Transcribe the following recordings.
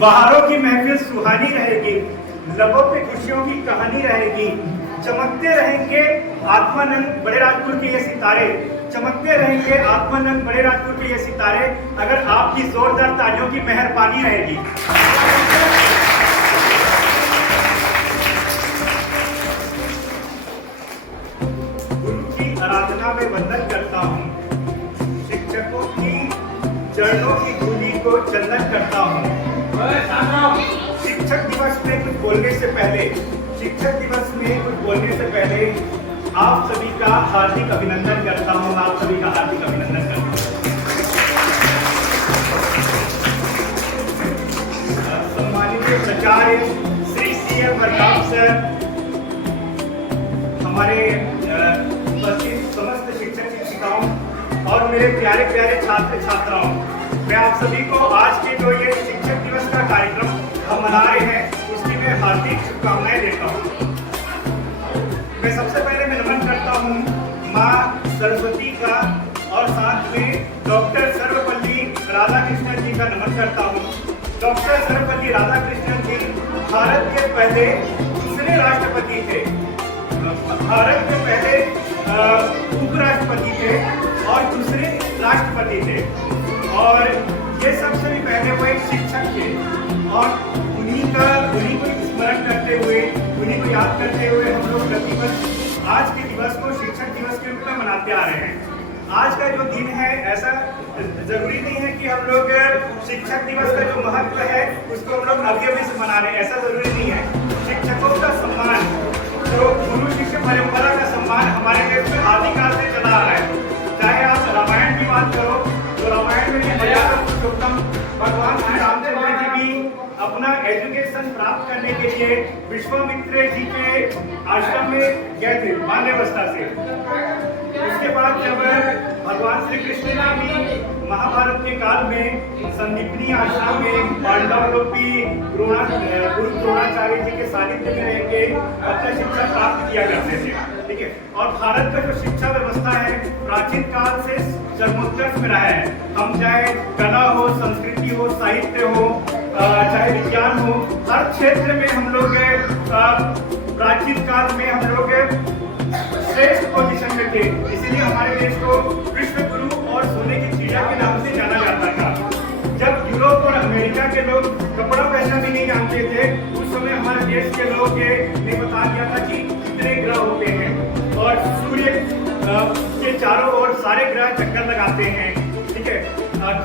बहारों की महफिल सुहानी रहेगी, लबों पे खुशियों की कहानी रहेगी, चमकते रहेंगे आत्मानंद बड़े राजपुर के ये सितारे, चमकते रहेंगे आत्मानंद बड़े राजपुर के ये सितारे, अगर आपकी जोरदार तालियों की मेहरबानी रहेगी। गुरु की आराधना में वंदन करता हूँ, शिक्षकों की चरणों की धूलि को चंदन करता हूँ। शिक्षक दिवस में कुछ बोलने से पहले, आप सभी का हार्दिक अभिनंदन करता हूँ, आप सभी का हार्दिक अभिनंदन करता हूँ। सम्मानित प्राचार्य श्री CM प्रताप सर, हमारे उपस्थित समस्त शिक्षक शिक्षिकाओं और मेरे प्यारे प्यारे छात्र छात्राओं, मैं आप सभी को आज के जो ये शिक्षक दिवस का कार्यक्रम हम मना रहे हैं उसकी मैं हार्दिक शुभकामनाएं देता हूँ। मैं सबसे पहले मैं नमन करता हूँ माँ सरस्वती का और साथ में डॉक्टर सर्वपल्ली राधाकृष्णन जी का नमन करता हूँ। डॉक्टर सर्वपल्ली राधाकृष्णन जी भारत के पहले दूसरे राष्ट्रपति थे, भारत के पहले उपराष्ट्रपति थे और दूसरे राष्ट्रपति थे, और ये सबसे भी पहले वो एक शिक्षक थे, और उन्हीं को स्मरण करते हुए, उन्हीं को याद करते हुए हम लोग प्रतिवर्ष आज के दिवस को शिक्षक दिवस के रूप में मनाते आ रहे हैं। आज का जो दिन है, ऐसा जरूरी नहीं है कि हम लोग शिक्षक दिवस का जो महत्व है उसको हम लोग अभी से मना रहे हैं, ऐसा जरूरी नहीं है। शिक्षकों का सम्मान, जो गुरु शिष्य परंपरा का सम्मान हमारे देश में आदिकाल से चला आ रहा है। चाहे आप रामायण की बात करो तो रामायण में पुरुषोत्तम भगवान श्री रामचंद्र जी भी अपना एजुकेशन प्राप्त करने के लिए विश्वामित्र जी के आश्रम में गए थे बाल्यावस्था से। उसके बाद जब भगवान श्री कृष्ण ने भी महाभारत के काल में संदीपनी आश्रम में पांडव लोग भी गुरु द्रोणाचार्य जी के सानिध्य में रह के अपना शिक्षा प्राप्त किया करते थे, ठीक है। और भारत का जो शिक्षा व्यवस्था है प्राचीन काल से चरमोत्कर्ष में रहा है। हम चाहे कला हो, संस्कृति हो, साहित्य हो, चाहे विज्ञान हो, हर क्षेत्र में हम लोग प्राचीन काल में हम लोग श्रेष्ठ पोजीशन में थे। इसीलिए हमारे देश को विश्व गुरु और सोने की चिड़िया के नाम से जाना जाता था। जब यूरोप और अमेरिका के लोग कपड़ा पहनना भी नहीं जानते थे, उस समय हमारे देश के लोग ने बता दिया था कि कितने ग्रह होते हैं और सूर्य के चारों ओर सारे ग्रह चक्कर लगाते हैं, ठीक है।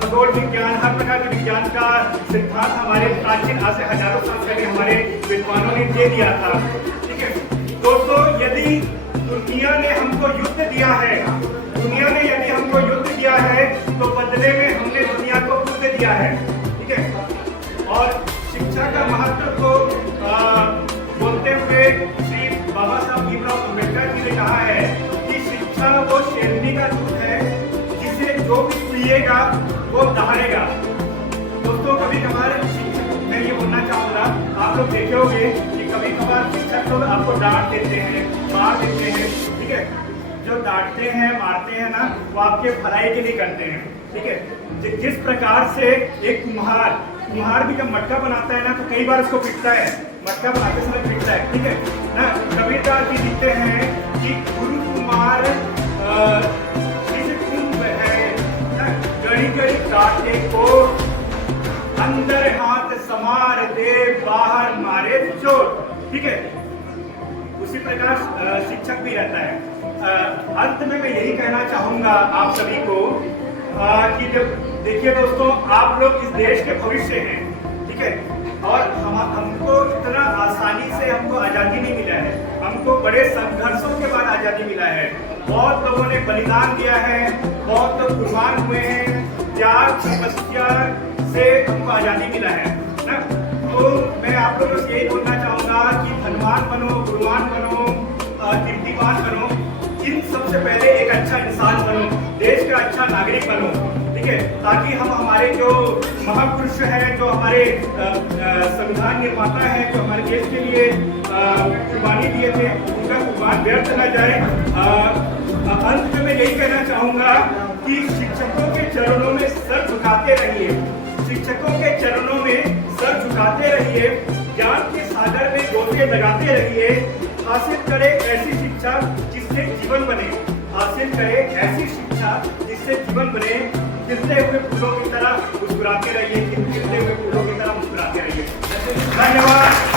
खगोल विज्ञान, हर प्रकार के विज्ञान का सिद्धांत हमारे प्राचीन आज से हजारों साल पहले हमारे विद्वानों ने दे दिया था, ठीक है। दोस्तों, यदि दुनिया ने हमको युद्ध दिया है, दुनिया ने यदि हमको युद्ध दिया है तो बदले में हमने दुनिया को बुद्ध दिया है, ठीक है। और शिक्षा का महत्व को बोलते हुए श्री बाबा साहब भीमराव अम्बेडकर जी ने कहा है कि शिक्षा वो शेरनी का दूध है जिसे जो भी पिएगा वो दहाड़ेगा। दोस्तों, कभी कभार मैं ये बोलना चाहूँगा, आप लोग देखे होंगे कि कभी कभार शिक्षक लोग आपको डांट देते हैं, मार देते हैं, ठीक है। जो डांटते हैं, मारते हैं ना, वो आपके भलाई के लिए करते हैं, ठीक है। जिस प्रकार से एक कुम्हार भी जब मटका बनाता है ना तो कई बार उसको पिटता है, मटका बनाते समय पिटता है, ठीक है ना। कबीरदास जी लिखते हैं कि गुरु कुमार गड़ी गड़ी काटे को, अंदर हाथ समार दे, बाहर मारे चोट, ठीक है। उसी प्रकार शिक्षक भी रहता है। अंत में मैं यही कहना चाहूंगा आप सभी को कि जब देखिए दोस्तों, आप लोग इस देश के भविष्य हैं, ठीक है। और हमको इतना आसानी से हमको आजादी नहीं मिला है, हमको बड़े संघर्षों के बाद आजादी मिला है। बहुत लोगों ने बलिदान दिया है, बहुत लोग कुर्बान हुए हैं, त्याग तपस्या से हमको आजादी मिला है ना। तो मैं आप लोगों से यही बोलना चाहूंगा कि धनवान बनो, गुणवान बनो, कीर्तिवान बनो, इन सबसे पहले एक अच्छा इंसान बनो, देश का अच्छा नागरिक बनो, ठीक है। ताकि हम हमारे जो महापुरुष हैं, जो हमारे संविधान निर्माता हैं, जो हमारे देश के लिए कुर्बानी दिए थे, उनका कुर्बान व्यर्थ न जाए। अंत में मैं यही कहना चाहूंगा कि शिक्षकों के चरणों में सर झुकाते रहिए, शिक्षकों के चरणों में सर झुकाते रहिए, ज्ञान के सागर में गोते लगाते रहिए। हासिल करें ऐसी शिक्षा जिससे जीवन बने, हासिल करें ऐसी शिक्षा जिससे जीवन बने। खिलते हुए फूलों की तरह मुस्कुराते रहिए, खिलते हुए फूलों की तरह मुस्कुराते रहिए। धन्यवाद।